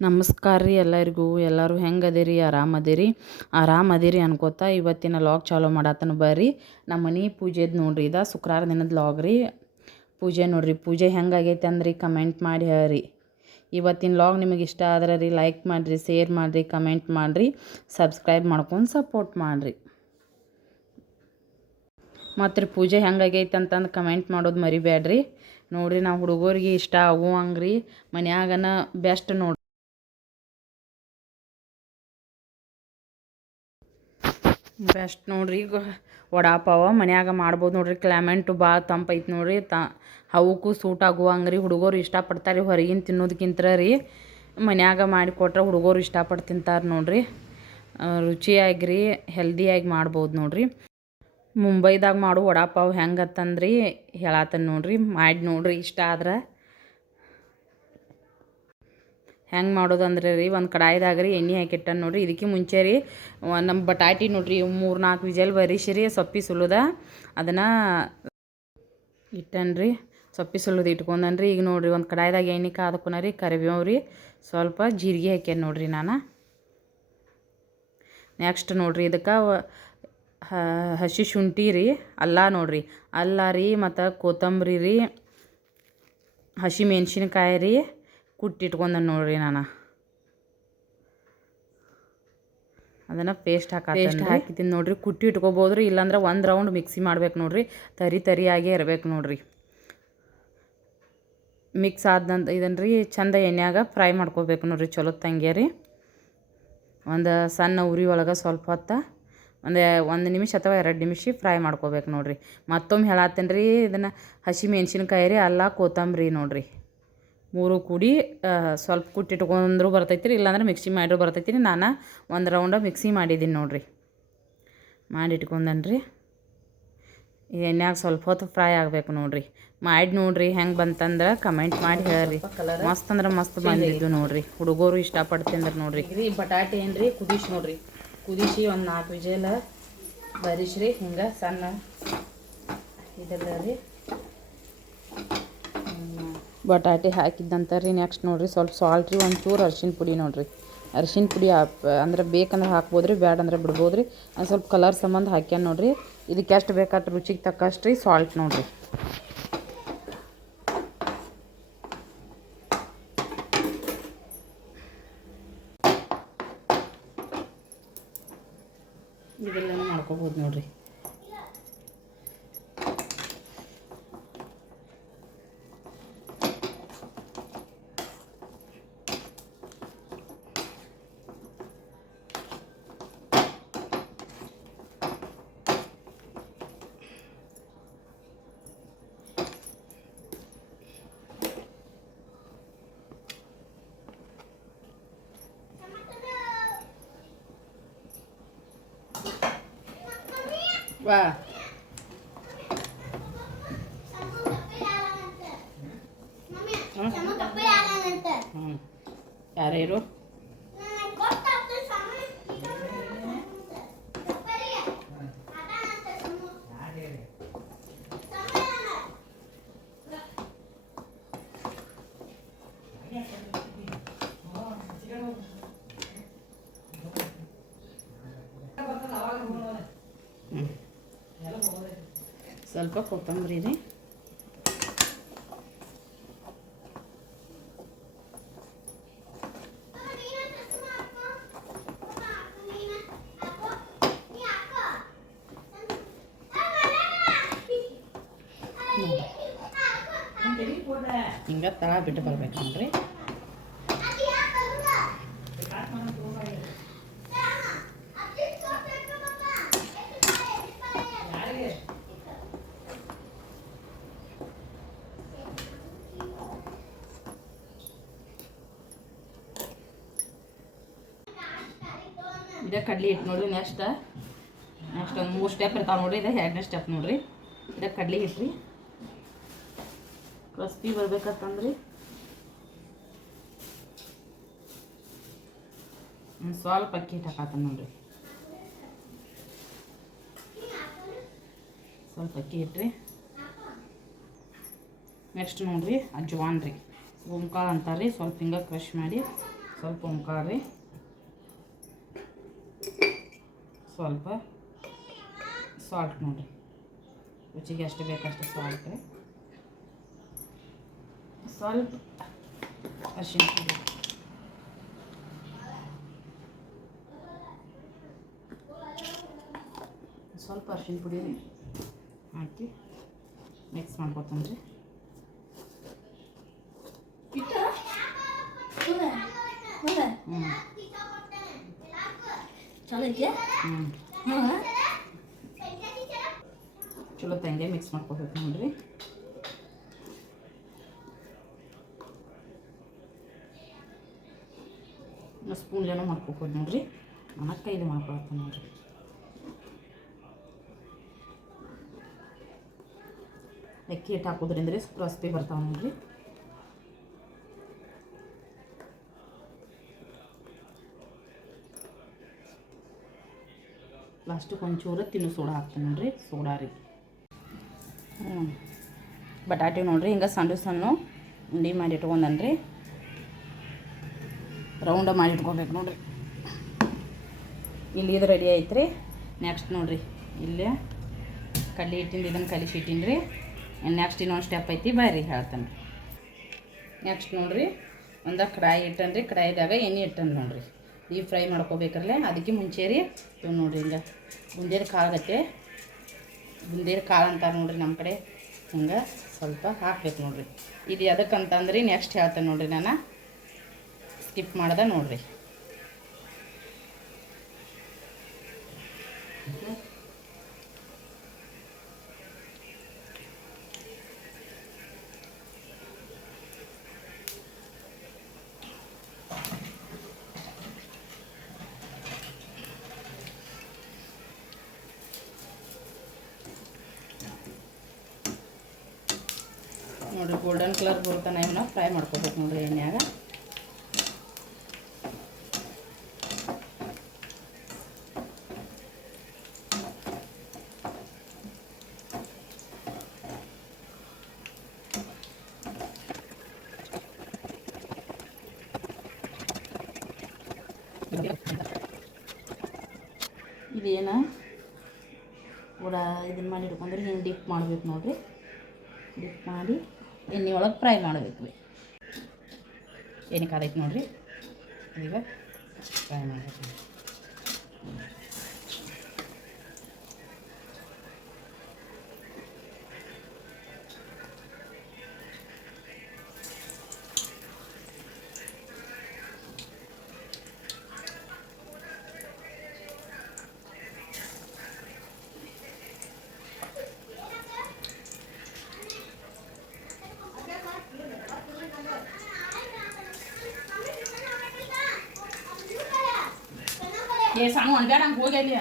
ನಮಸ್ಕಾರ ರೀ ಎಲ್ಲರಿಗೂ. ಎಲ್ಲರೂ ಹೆಂಗೆ ಅದೀರಿ? ಆರಾಮ ಅದೀರಿ? ಆರಾಮ ಅದೀರಿ ಅನ್ಕೋತ ಇವತ್ತಿನ ಲಾಗ್ ಚಾಲೋ ಮಾಡತ್ತನ ಬರ್ರಿ. ನಮ್ಮ ಮನೆ ಪೂಜೆದು ನೋಡ್ರಿ, ಇದು ಶುಕ್ರವಾರ ದಿನದ ಲಾಗ್ ರೀ. ಪೂಜೆ ನೋಡ್ರಿ, ಪೂಜೆ ಹೆಂಗೆ ಆಗೈತೆ ಅಂದ್ರಿ ಕಮೆಂಟ್ ಮಾಡಿ ಹೇಳ್ರಿ. ಇವತ್ತಿನ ಲಾಗ್ ನಿಮಗೆ ಇಷ್ಟ ಆದ್ರೆ ರೀ ಲೈಕ್ ಮಾಡಿರಿ, ಶೇರ್ ಮಾಡಿರಿ, ಕಮೆಂಟ್ ಮಾಡಿರಿ, ಸಬ್ಸ್ಕ್ರೈಬ್ ಮಾಡ್ಕೊಂಡು ಸಪೋರ್ಟ್ ಮಾಡಿರಿ. ಮತ್ತು ರೀ ಪೂಜೆ ಹೆಂಗಾಗೈತೆ ಅಂತಂದು ಕಮೆಂಟ್ ಮಾಡೋದು ಮರಿಬೇಡ್ರಿ ನೋಡಿರಿ ನಾವು ಹುಡುಗರಿಗೆ ಇಷ್ಟ ಆಗುವಂಗೆ ರೀ ಮನ್ಯಾಗನ ಬೆಸ್ಟ್ ನೋಡ್ರಿ. ಬೆಸ್ಟ್ ನೋಡಿರಿ. ಈಗ ವಡಾಪಾವ ಮನ್ಯಾಗ ಮಾಡ್ಬೋದು ನೋಡಿರಿ. ಕ್ಲೈಮೆಂಟು ಭಾಳ ತಂಪೈತೆ ನೋಡಿರಿ. ತ ಅವಕ್ಕೂ ಸೂಟ್ ಆಗುವಂಗೆ ರೀ ಹುಡುಗರು ಇಷ್ಟಪಡ್ತಾರೆ. ಹೊರಗಿನ ತಿನ್ನೋದಕ್ಕಿಂತ ರೀ ಮನ್ಯಾಗ ಮಾಡಿಕೊಟ್ರೆ ಹುಡುಗರು ಇಷ್ಟಪಟ್ಟು ತಿಂತಾರೆ ನೋಡಿರಿ. ರುಚಿಯಾಗಿ ರೀ ಹೆಲ್ದಿಯಾಗಿ ಮಾಡ್ಬೋದು ನೋಡಿರಿ. ಮುಂಬೈದಾಗ ಮಾಡೋ ವಡಾಪಾವ್ ಹೆಂಗತ್ತಂದ್ರಿ ಹೇಳಾತನ ನೋಡಿರಿ. ಮಾಡಿ ನೋಡಿರಿ ಇಷ್ಟ ಆದ್ರೆ. ಹೆಂಗೆ ಮಾಡೋದು ಅಂದ್ರೆ ರೀ, ಒಂದು ಕಡಾಯ್ದಾಗ ರೀ ಎಣ್ಣೆ ಹಾಕಿಟ್ಟ ನೋಡಿರಿ. ಇದಕ್ಕೆ ಮುಂಚೆ ರೀ ನಮ್ಮ ಬಟಾಟಿ ನೋಡಿರಿ ಮೂರು ನಾಲ್ಕು ವಿಜಲ್ ಬರಿಸಿರಿ ಸೊಪ್ಪಿ ಸುಲುದ. ಅದನ್ನು ಇಟ್ಟನ್ರಿ, ಸೊಪ್ಪಿ ಸುಲಿದು ಇಟ್ಕೊಂಡನ್ರಿ ಈಗ ನೋಡಿರಿ, ಒಂದು ಕಡಾಯ್ದಾಗ ಎಣ್ಣೆ ಕಾದಕೊನ ರೀ, ಕರಿಬೇವು ರೀ. ಸ್ವಲ್ಪ ಜೀರಿಗೆ ಹಾಕ್ಯಾನ ನೋಡ್ರಿ ನಾನು. ನೆಕ್ಸ್ಟ್ ನೋಡಿರಿ, ಇದಕ್ಕೆ ಹಸಿ ಶುಂಠಿ ರೀ, ಅಲ್ಲ ನೋಡಿರಿ. ಅಲ್ಲ ರೀ, ಮತ್ತು ಕೊತ್ತಂಬರಿ ರೀ, ಹಸಿ ಮೆಣಸಿನ್ಕಾಯಿ ರೀ ಕುಟ್ಟಿಟ್ಕೊಂಡ ನೋಡ್ರಿ ನಾನು. ಅದನ್ನು ಪೇಸ್ಟ್ ಹಾಕಿ ಪೇಸ್ಟ್ ಹಾಕಿದ್ದೀನಿ ನೋಡ್ರಿ, ಕುಟ್ಟಿ ಇಟ್ಕೋಬೋದು ರೀ ಇಲ್ಲಾಂದ್ರೆ ಒಂದು ರೌಂಡ್ ಮಿಕ್ಸಿ ಮಾಡ್ಬೇಕು ನೋಡ್ರಿ, ತರಿ ತರಿಯಾಗೇ ಇರ್ಬೇಕು ನೋಡ್ರಿ. ಮಿಕ್ಸ್ ಆದಂತ ಇದನ್ನು ರೀ ಚಂದ ಎಣ್ಣೆಯಾಗ ಫ್ರೈ ಮಾಡ್ಕೋಬೇಕು ನೋಡ್ರಿ, ಚಲೋ ತಂಗಿಯ ರೀ. ಒಂದು ಸಣ್ಣ ಉರಿ ಒಳಗೆ ಸ್ವಲ್ಪ ಹೊತ್ತ ಒಂದು ಒಂದು ನಿಮಿಷ ಅಥವಾ ಎರಡು ನಿಮಿಷ ಫ್ರೈ ಮಾಡ್ಕೋಬೇಕು ನೋಡ್ರಿ. ಮತ್ತೊಮ್ಮೆ ಹೇಳತ್ತೇನೆ ರೀ ಇದನ್ನು ಹಸಿ ಮೆಣಸಿನ್ಕಾಯಿ ರೀ, ಅಲ್ಲ ಕೊತ್ತಂಬರಿ ನೋಡ್ರಿ. ಮೂರು ಕೂಡಿ ಸ್ವಲ್ಪ ಕುಟ್ಟಿಟ್ಕೊಂಡ್ರೂ ಬರ್ತೈತಿ ರೀ ಇಲ್ಲಾಂದ್ರೆ ಮಿಕ್ಸಿ ಮಾಡಿರೂ ಬರ್ತೈತಿ ರೀ ನಾನು ಒಂದು ರೌಂಡ ಮಿಕ್ಸಿ ಮಾಡಿದ್ದೀನಿ ನೋಡಿರಿ. ಮಾಡಿಟ್ಕೊಂಡನ್ರಿ ಎಣ್ಣೆಯಾಗ ಸ್ವಲ್ಪ ಹೊತ್ತು ಫ್ರೈ ಆಗಬೇಕು ನೋಡಿರಿ. ಮಾಡಿ ನೋಡಿರಿ ಹೆಂಗೆ ಬಂತಂದ್ರೆ ಕಮೆಂಟ್ ಮಾಡಿ ಹೇಳ್ರಿ. ಮಸ್ತ್ ಅಂದ್ರೆ ಮಸ್ತ್ ಬಂದಿದ್ದು ನೋಡಿರಿ. ಹುಡುಗರು ಇಷ್ಟಪಟ್ಟು ತಿಂದ್ರೆ ನೋಡ್ರಿ. ರೀ ಬಟಾಟೆ ಏನು ರೀ ಕುದಿಸಿ ನೋಡಿರಿ. ಕುದಿಸಿ ಒಂದು ನಾಲ್ಕು ವಿಜಲ ಬರಿಸ್ರಿ ಹಿಂಗೆ ಸಣ್ಣ ಇದೆಲ್ಲ ರೀ. ಬಟಾಟೆ ಹಾಕಿದ್ದಂತ ರೀ ನೆಕ್ಸ್ಟ್ ನೋಡಿರಿ ಸ್ವಲ್ಪ ಸಾಲ್ಟ್ ರೀ, ಒಂಚೂರು ಅರ್ಶಿನ ಪುಡಿ ನೋಡಿರಿ. ಅರ್ಶಿನ ಪುಡಿ ಅಂದ್ರೆ ಬೇಕಂದ್ರೆ ಹಾಕ್ಬೋದು ರೀ ಬ್ಯಾಡ ಅಂದ್ರೆ ಬಿಡ್ಬೋದು ರೀ ಒಂದು ಸ್ವಲ್ಪ ಕಲರ್ ಸಂಬಂಧ ಹಾಕ್ಯಾನ ನೋಡಿರಿ. ಇದಕ್ಕೆ ಎಷ್ಟು ಬೇಕಾದ್ರೆ ರುಚಿಗೆ ತಕ್ಕಷ್ಟು ರೀ ಸಾಲ್ಟ್ ನೋಡ್ರಿ. papá. Estamos ¿Eh? ¿Eh? ¿Eh? ¿Eh? ¿Eh? ¿Eh? ¿Eh? ¿Eh? ¿Eh? ¿Eh? ¿Eh? ¿Eh? ಸ್ವಲ್ಪ ಕೊತ್ತಂಬರಿ ರೀ. ಹಿಂಗೆ ತಳ ಬಿಟ್ಟು ಬರ್ಬೇಕು ನೋಡ್ರಿ ಇದೇ ಕಡ್ಲಿ ಹಿಟ್ಟು ನೋಡ್ರಿ ನೆಕ್ಸ್ಟ್ ನೆಕ್ಸ್ಟ್ ಒಂದು ಮೂರು ಸ್ಟೆಪ್ ಇರ್ತಾವೆ ನೋಡ್ರಿ, ಇದೇ ಎರಡನೇ ಸ್ಟೆಪ್ ನೋಡ್ರಿ. ಇದೇ ಕಡ್ಲಿ ಹಿಟ್ಟು ರೀ ಕ್ರಸ್ಪಿ ಬರ್ಬೇಕಂತಂದ್ರಿ ಸ್ವಲ್ಪ ಅಕ್ಕಿ ಹಿಟ್ಟು ಹಾಕತ್ತ ನೋಡ್ರಿ. ಸ್ವಲ್ಪ ಅಕ್ಕಿ ಹಿಟ್ಟು ರೀ ನೆಕ್ಸ್ಟ್ ನೋಡ್ರಿ ಅಜ್ವಾನ್ ರೀ ಓಂಕಾಳು ಅಂತಾರೆ ರೀ ಸ್ವಲ್ಪ ಹಿಂಗೆ ಕ್ರಶ್ ಮಾಡಿ, ಸ್ವಲ್ಪ ಓಂಕಾರ ರೀ ಸ್ವಲ್ಪ ಸಾಲ್ಟ್ ನೋಡಿರಿ. ರುಚಿಗೆ ಎಷ್ಟು ಬೇಕಷ್ಟು ಸಾಲ್ಟ್ ಸ್ವಲ್ಪ ಅರ್ಶಿನ ಪುಡಿ. ಸ್ವಲ್ಪ ಅರ್ಶಿನ ಪುಡಿ ಹಾಕಿ ಮಿಕ್ಸ್ ಮಾಡ್ಕೊತೀನಿ ರೀ. ಹ್ಞೂ ಚಲೋ ಇದೆಯಾ ಹ್ಞೂ ಹಾಂ. ಚಲೋ ತಂಗೆ ಮಿಕ್ಸ್ ಮಾಡ್ಕೋಬೇಕು ನೋಡ್ರಿ. ಸ್ಪೂನ್ಲೇನೋ ಮಾಡ್ಕೋಬೋದು ನೋಡ್ರಿ. ನನ್ನ ಕೈಲಿ ಮಾಡ್ಕೊಳತ್ತ ನೋಡ್ರಿ. ಅಕ್ಕಿ ಹಿಟ್ಟು ಹಾಕೋದ್ರಿಂದ ಕ್ರಸ್ಪಿ ಬರ್ತಾವೆ ನೋಡ್ರಿ. ಲಾಸ್ಟಿಗೆ ಒಂಚೂರು ತಿನ್ನು, ಸೋಡಾ ಹಾಕ್ತೀನಿ ನೋಡ್ರಿ, ಸೋಡಾ ರೀ. ಹ್ಞೂ. ಬಟಾಟೆ ನೋಡ್ರಿ, ಹಿಂಗೆ ಸಣ್ಣ ಸಣ್ಣ ಉಂಡೆ ಮಾಡಿ ಇಟ್ಕೊಂಡನ್ರಿ. ರೌಂಡ ಮಾಡಿ ಇಟ್ಕೊಬೇಕು ನೋಡ್ರಿ. ಇಲ್ಲಿ ಇದು ರೆಡಿ ಐತ್ರಿ. ನೆಕ್ಸ್ಟ್ ನೋಡ್ರಿ, ಇಲ್ಲೇ ಕಡ್ಲಿ ಹಿಟ್ಟಿಂದ, ಇದನ್ನು ಕಲಿಸಿ ಇಟ್ಟೀನಿ ರೀ ನೆಕ್ಸ್ಟ್ ಇನ್ನೊಂದು ಸ್ಟೆಪ್ ಐತಿ, ಬರ್ರಿ, ಹೇಳ್ತಾನೆ. ನೆಕ್ಸ್ಟ್ ನೋಡ್ರಿ, ಒಂದು ಕಡಾಯಿ ಇಟ್ಟನ್ರಿ, ಕಡಾಯಿದಾಗ ಎಣ್ಣೆ ಇಟ್ಟನ್ ನೋಡ್ರಿ. ಈ ಫ್ರೈ ಮಾಡ್ಕೋಬೇಕಲ್ಲೇ ಅದಕ್ಕೆ ಮುಂಚೆ ರೀ ಇವು ನೋಡ್ರಿ ಹಿಂಗೆ ಬುಂದೇರು ಕಾಳಗತ್ತೆ ಬುಂದೇರು ಕಾಳು ಅಂತಾರೆ ನೋಡ್ರಿ ನಮ್ಮ ಕಡೆ. ಹಿಂಗೆ ಸ್ವಲ್ಪ ಹಾಕ್ಬೇಕು ನೋಡ್ರಿ. ಇದು ಎದಕ್ಕಂತಂದ್ರಿ ನೆಕ್ಸ್ಟ್ ಹೇಳ್ತೇನೆ ನೋಡ್ರಿ ನಾನು. ಸ್ಕಿಪ್ ಮಾಡ್ದೆ ನೋಡ್ರಿ. ನೋಡ್ರಿ ಗೋಲ್ಡನ್ ಕಲರ್ ಬರುತ್ತಾನ ಇವನ್ನ ಫ್ರೈ ಮಾಡ್ಕೋಬೇಕು ನೋಡ್ರಿ ಎಣ್ಣೆಯಾಗ. ಇದೇನ? ಕೂಡ ಇದನ್ನ ಮಾಡಿ ಇಟ್ಕೊಂಡ್ರೆ ಹಿಂಗೆ ಡಿಪ್ ಮಾಡ್ಬೇಕು ನೋಡ್ರಿ. ಡಿಪ್ ಮಾಡಿ. ಎಣ್ಣೆ ಒಳಗೆ ಫ್ರೈ ಮಾಡಬೇಕು ರೀ ಏನಕ್ಕೆ ಕಾದೈತೆ ನೋಡಿರಿ. ಈಗ ಫ್ರೈ ಮಾಡಬೇಕು. ಏ ಸಣ್ಣ ಒಣಗ್ಯಾಡ ಹಂಗೆ ಹೋಗಿ ಅಲ್ಲಿ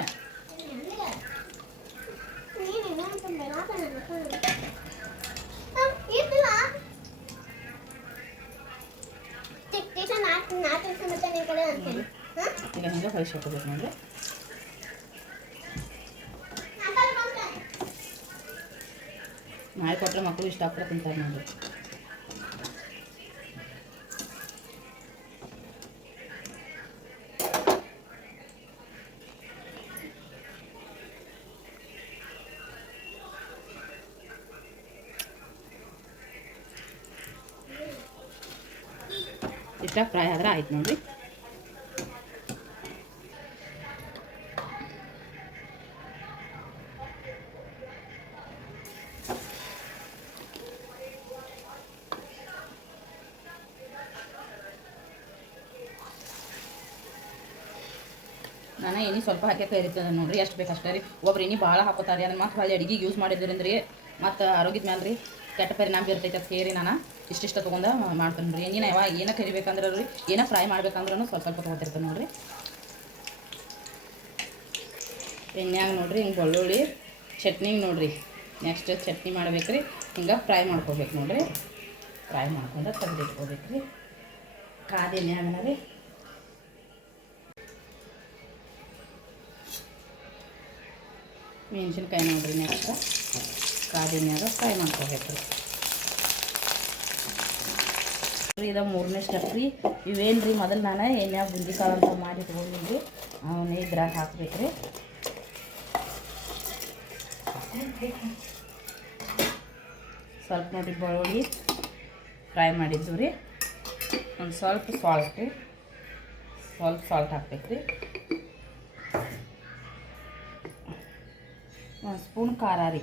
ಈಗ ಹಿಂಗೆ ಹೊಯ್ಸಿ ಹಾಕೋಬೇಕು ನೋಡ್ರಿ ನಾಯಿ ಕೊಟ್ಟರೆ ಮಕ್ಕಳು ಇಷ್ಟ ಆಗ್ತಾರೆ ತಿಂತಾರೆ ನೋಡ್ರಿ ಇಷ್ಟ ಫ್ರೈ ಆದ್ರೆ ಆಯ್ತು ನೋಡಿ ನಾನು ಏನಿ ಸ್ವಲ್ಪ ಹಾಕಿ ಕೈರಿತದ ನೋಡ್ರಿ, ಎಷ್ಟು ಬೇಕು ಅಷ್ಟೇ ರೀ. ಒಬ್ರು ಎಣ್ಣೆ ಭಾಳ ಹಾಕೋತಾರೆ ಅದನ್ನ ಮತ್ತೆ ಭಾಳ ಅಡಿಗೆ ಯೂಸ್ ಮಾಡಿದ್ರಿಂದ ರೀ ಮತ್ತು ಆರೋಗ್ಯದ ಮೇಲೆ ರೀ ಕೆಟ್ಟ ಪರಿಣಾಮ ಬೀರ್ತೈತೆ ಅದು ಸೇರಿ ನಾನು ಇಷ್ಟಿಷ್ಟು ತೊಗೊಂಡು ಮಾಡ್ತೇನೆ ರೀ ಎಂಜಿನ ಯಾವ ಏನೋ ಕರಿಬೇಕಂದ್ರೆ ರೀ ಏನೋ ಫ್ರೈ ಮಾಡ್ಬೇಕಂದ್ರೂ ಸ್ವಲ್ಪ ಸ್ವಲ್ಪ ತೊಗೊತಿರ್ತೇನೆ ನೋಡ್ರಿ. ಎಣ್ಣೆಯಾಗ ನೋಡಿರಿ, ಹಿಂಗೆ ಬೆಳ್ಳುಳ್ಳಿ ಚಟ್ನಿಗೆ ನೋಡಿರಿ. ನೆಕ್ಸ್ಟ್ ಚಟ್ನಿ ಮಾಡ್ಬೇಕು ರೀ ಹಿಂಗೆ ಫ್ರೈ ಮಾಡ್ಕೋಬೇಕು ನೋಡಿರಿ. ಫ್ರೈ ಮಾಡ್ಕೊಂಡು ತೆಗೆದಿಟ್ಕೋಬೇಕು ರೀ ಕಾದ ಎಣ್ಣೆಯಾಗನ ರೀ. ಮೆಣಸಿನ್ಕಾಯಿ ನೋಡಿರಿ ನೆಕ್ಸ್ಟ್ ಕಾದ ಎಣ್ಣೆಯಾಗ ಫ್ರೈ ಮಾಡ್ಕೋಬೇಕು. ಇದು ಮೂರನೇ ಸ್ಟೆಪ್ ರೀ. ಇವೇನು ರೀ ಮೊದಲು ನಾನು ಎಣ್ಣೆ ಬುಂದಿ ಕಾಳು ಅಂತ ಮಾಡಿ ರೀ ಅವನ್ನ ಇದ್ರಾಗ ಹಾಕ್ಬೇಕು ರೀ ಸ್ವಲ್ಪ ನೋಡಿ ಬೆಳ್ಳುಳ್ಳಿ ಫ್ರೈ ಮಾಡಿದ್ದು ರೀ. ಒಂದು ಸ್ವಲ್ಪ ಸಾಲ್ಟ್ ರೀ. ಸ್ವಲ್ಪ ಸಾಲ್ಟ್ ಹಾಕ್ಬೇಕು ರೀ ಒಂದು ಸ್ಪೂನ್ ಖಾರ ರೀ.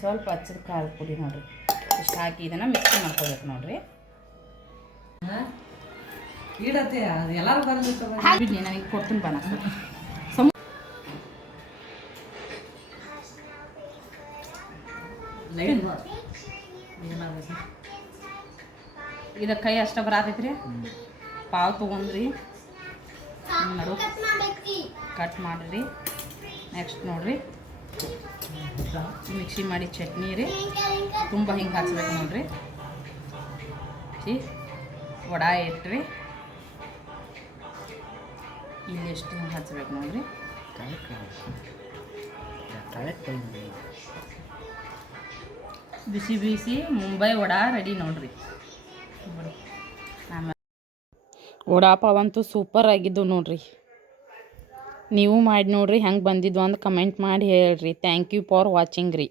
ಸ್ವಲ್ಪ ಹಚ್ಚದ ಕಾಲು ಪುಡಿ ನೋಡಿರಿ. ಇಷ್ಟು ಹಾಕಿ ಇದನ್ನು ಮಿಕ್ಸ್ ಮಾಡ್ಕೋಬೇಕು ನೋಡಿರಿ. ಇಡತ್ತೆ ಅದು ಎಲ್ಲಾರು ಬಂದಿರ್ತವ ಬಿಡ್ಲಿ ನನಗೆ ಕೊಡ್ತೀನಿ ಬಣ್ಣ ಸಮ ಇದು ಕೈ ಅಷ್ಟ ಬರತೈತ್ರಿ? ಪಾವ್ ತೊಗೊಂಡ್ರಿ. ನಡು. ಕಟ್ ಮಾಡಿರಿ. ನೆಕ್ಸ್ಟ್ ನೋಡ್ರಿ. ಮಿಕ್ಸಿ ಮಾಡಿ ಚಟ್ನಿ ರೀ. ತುಂಬ ಹಿಂಗೆ ಹಚ್ಬೇಕು ನೋಡ್ರಿ. ಸಿ ವಡಾ ಇಟ್ರಿ. ಇಲ್ಲಿ ಎಷ್ಟು ಹಿಂಗೆ ಹಚ್ಬೇಕು ನೋಡ್ರಿ. ಬಿಸಿ ಬಿಸಿ ಮುಂಬೈ ವಡಾ ರೆಡಿ ನೋಡ್ರಿ. ವಡಾಪಾವ್ ಅಂತೂ ಸೂಪರ್ ಆಗಿದ್ದು ನೋಡ್ರಿ. ನೀವು ಮಾಡಿ ನೋಡ್ರಿ ಹೆಂಗೆ ಬಂದಿದ್ವು ಅಂತ ಕಮೆಂಟ್ ಮಾಡಿ ಹೇಳ್ರಿ. ಥ್ಯಾಂಕ್ ಯು ಫಾರ್ ವಾಚಿಂಗ್ ರೀ.